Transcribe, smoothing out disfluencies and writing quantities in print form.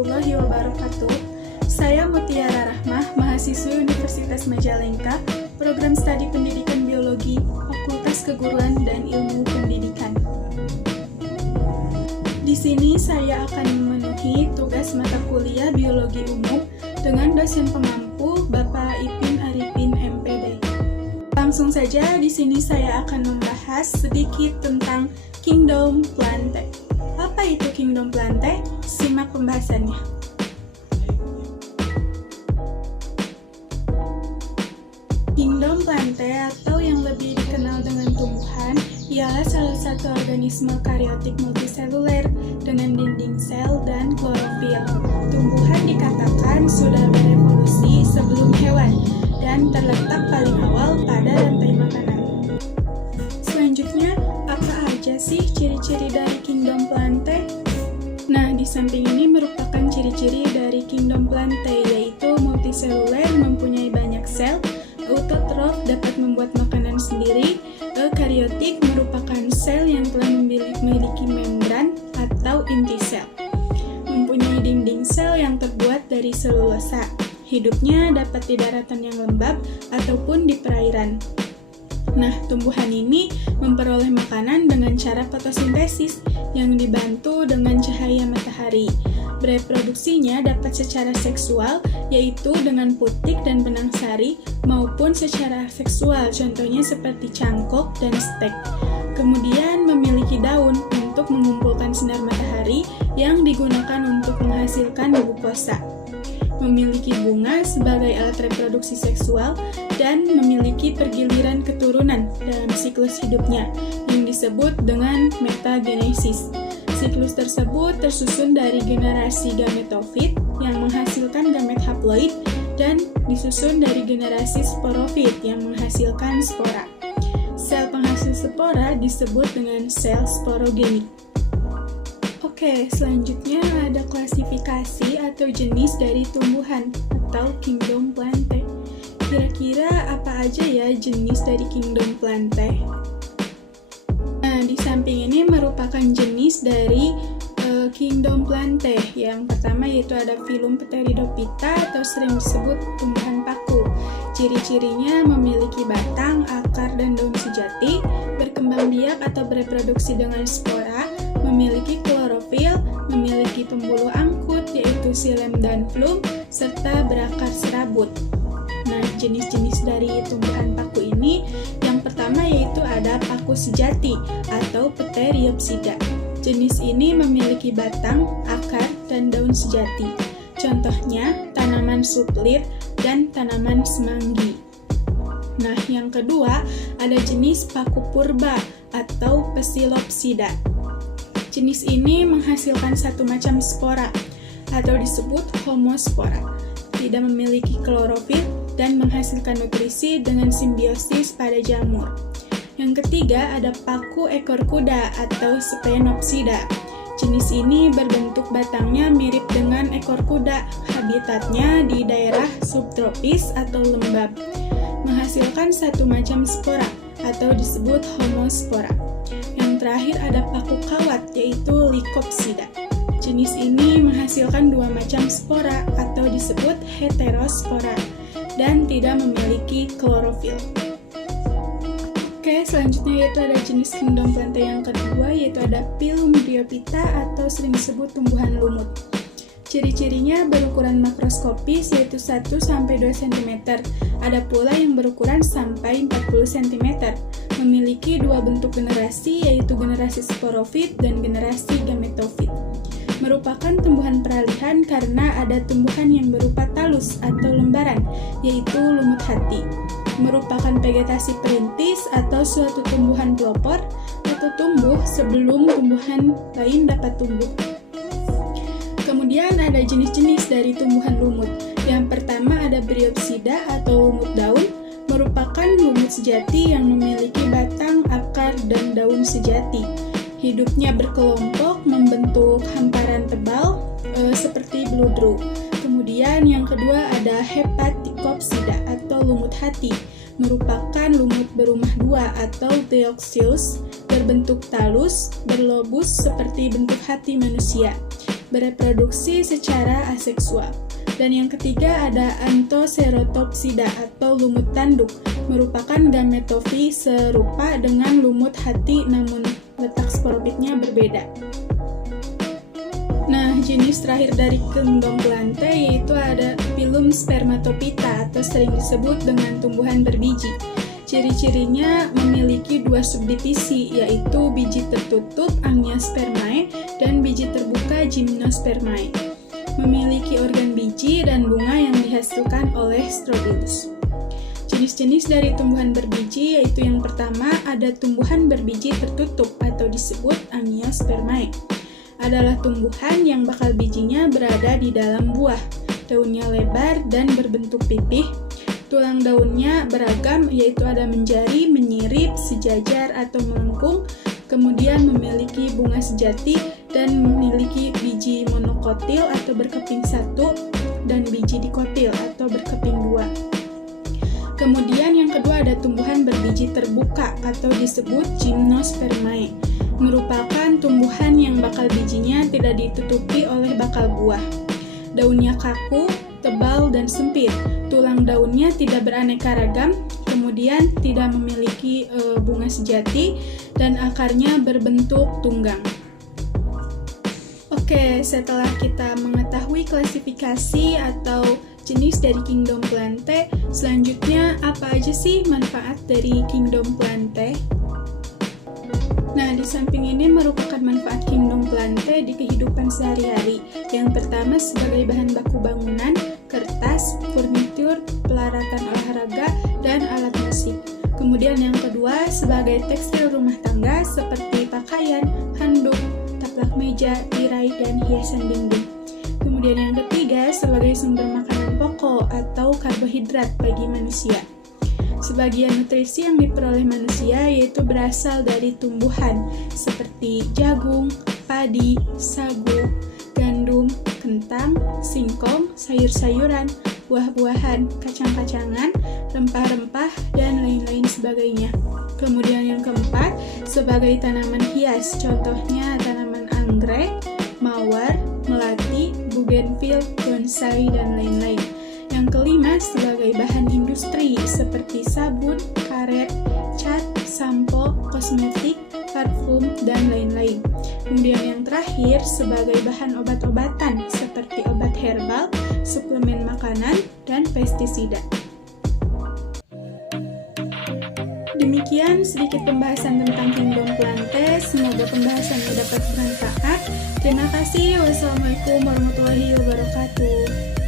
warahmatullahi wabarakatuh. Saya Mutiara Rahmah, mahasiswi Universitas Majalengka, Program Studi Pendidikan Biologi, Fakultas Keguruan dan Ilmu Pendidikan. Di sini saya akan memenuhi tugas mata kuliah Biologi Umum dengan dosen pengampu Bapak Ipin Arifin MPD. Langsung saja di sini saya akan membahas sedikit tentang Kingdom Plantae. Apa itu Kingdom Plantae? Simak pembahasannya. Kingdom Plantae atau yang lebih dikenal dengan tumbuhan ialah salah satu organisme karyotik multiseluler dengan dinding sel dan klorofil. Tumbuhan dikatakan sudah berevolusi sebelum hewan dan terletak paling awal pada rantai makanan. Selanjutnya, apa aja sih ciri-ciri dari Kingdom Plantae? Nah, di samping ini merupakan ciri-ciri dari Kingdom Plantae, yaitu multiseluler, mempunyai banyak sel, autotrof, dapat membuat makanan sendiri, eukaryotik, merupakan sel yang telah memiliki membran atau inti sel, mempunyai dinding sel yang terbuat dari selulosa, hidupnya dapat di daratan yang lembab ataupun di perairan. Nah, tumbuhan ini memperoleh makanan dengan cara fotosintesis yang dibantu dengan cahaya matahari. Bereproduksinya dapat secara seksual, yaitu dengan putik dan benang sari, maupun secara seksual, contohnya seperti cangkok dan stek. Kemudian memiliki daun untuk mengumpulkan sinar matahari yang digunakan untuk menghasilkan glukosa. Memiliki bunga sebagai alat reproduksi seksual, dan memiliki pergiliran keturunan dalam siklus hidupnya yang disebut dengan metagenesis. Siklus tersebut tersusun dari generasi gametofit yang menghasilkan gamet haploid dan disusun dari generasi sporofit yang menghasilkan spora. Sel penghasil spora disebut dengan sel sporogenik. Oke, selanjutnya ada klasifikasi atau jenis dari tumbuhan atau Kingdom Plantae. Kira-kira apa aja ya jenis dari Kingdom Plantae? Nah, di samping ini merupakan jenis dari Kingdom Plantae. Yang pertama yaitu ada filum Pteridophyta atau sering disebut tumbuhan paku. Ciri-cirinya memiliki batang, akar, dan daun sejati, berkembang biak atau bereproduksi dengan spora, memiliki klorofil, memiliki pembuluh angkut yaitu xilem dan flum, serta berakar serabut. Nah, jenis-jenis dari tumbuhan paku ini yang pertama yaitu ada paku sejati atau Pteriopsida. Jenis ini memiliki batang, akar, dan daun sejati. Contohnya tanaman suplir dan tanaman semanggi. Nah, yang kedua ada jenis paku purba atau Psilopsida. Jenis ini menghasilkan satu macam spora atau disebut homospora. Tidak memiliki klorofil dan menghasilkan nutrisi dengan simbiosis pada jamur. Yang ketiga ada paku ekor kuda atau Sphenopsida. Jenis ini berbentuk batangnya mirip dengan ekor kuda. Habitatnya di daerah subtropis atau lembab. Menghasilkan satu macam spora atau disebut homospora. Yang terakhir ada paku kawat yaitu Lycopsida. Jenis ini menghasilkan dua macam spora atau disebut heterospora dan tidak memiliki klorofil. Oke, selanjutnya yaitu ada jenis Kingdom Plantae yang kedua yaitu ada Phylum Bryophyta atau sering disebut tumbuhan lumut. Ciri-cirinya berukuran makroskopis yaitu 1-2 cm. Ada pula yang berukuran sampai 40 cm. Memiliki dua bentuk generasi yaitu generasi sporofit dan generasi gametofit. Merupakan tumbuhan peralihan karena ada tumbuhan yang berupa talus atau lembaran yaitu lumut hati. Merupakan vegetasi perintis atau suatu tumbuhan pelopor atau tumbuh sebelum tumbuhan lain dapat tumbuh. Kemudian ada jenis-jenis dari tumbuhan lumut. Yang pertama ada Bryopsida atau lumut daun, merupakan lumut sejati yang memiliki batang, akar, dan daun sejati. Hidupnya berkelompok membentuk hamparan tebal seperti bludru. Kemudian yang kedua ada Hepaticopsida atau lumut hati, merupakan lumut berumah dua atau Dioxylus, berbentuk talus, berlobus seperti bentuk hati manusia. bereproduksi secara aseksual. Dan yang ketiga ada Anthocerotopsida atau lumut tanduk, merupakan gametofi serupa dengan lumut hati namun letak sporopitnya berbeda. Nah, jenis terakhir dari kingdom Plante yaitu ada Phylum Spermatophyta atau sering disebut dengan tumbuhan berbiji. Ciri-cirinya memiliki dua subdivisi, yaitu biji tertutup Angiospermae dan biji terbuka Gymnospermae. Memiliki organ biji dan bunga yang dihasilkan oleh strobilus. Jenis-jenis dari tumbuhan berbiji yaitu yang pertama ada tumbuhan berbiji tertutup atau disebut Angiospermae. Adalah tumbuhan yang bakal bijinya berada di dalam buah. Daunnya lebar dan berbentuk pipih. Tulang daunnya beragam yaitu ada menjari, menyirip, sejajar atau melengkung. Kemudian memiliki bunga sejati dan memiliki biji monokotil atau berkeping satu dan biji dikotil atau berkeping dua. Kemudian yang kedua ada tumbuhan berbiji terbuka atau disebut Gymnospermae. Merupakan tumbuhan yang bakal bijinya tidak ditutupi oleh bakal buah. Daunnya kaku, tebal, dan sempit. Tulang daunnya tidak beraneka ragam, kemudian tidak memiliki bunga sejati, dan akarnya berbentuk tunggang. Oke, setelah kita mengetahui klasifikasi atau jenis dari kingdom Plante, selanjutnya apa aja sih manfaat dari kingdom Plante? Nah, di samping ini merupakan manfaat kingdom Plante di kehidupan sehari-hari. Yang pertama sebagai bahan baku bangunan, kertas, furnitur, pelaratan olahraga, dan alat musik. Kemudian yang kedua sebagai tekstil rumah tangga seperti pakaian, handuk, taplak meja, tirai, dan hiasan dinding. Kemudian yang ketiga sebagai sumber makanan pokok atau karbohidrat bagi manusia. Sebagian nutrisi yang diperoleh manusia yaitu berasal dari tumbuhan seperti jagung, padi, sagu, gandum, kentang, singkong, sayur-sayuran, buah-buahan, kacang-kacangan, rempah-rempah, dan lain-lain sebagainya. Kemudian yang keempat, sebagai tanaman hias, contohnya tanaman anggrek, mawar, melati, bougainville, bonsai, dan lain-lain. Yang kelima, sebagai bahan industri seperti sabun, karet, cat, sampo, kosmetik, parfum, dan lain-lain. Kemudian yang terakhir, sebagai bahan obat-obatan seperti obat herbal, suplemen makanan, dan pestisida. Demikian sedikit pembahasan tentang kingdom Plante. Semoga pembahasannya dapat bermanfaat. Terima kasih. Wassalamualaikum warahmatullahi wabarakatuh.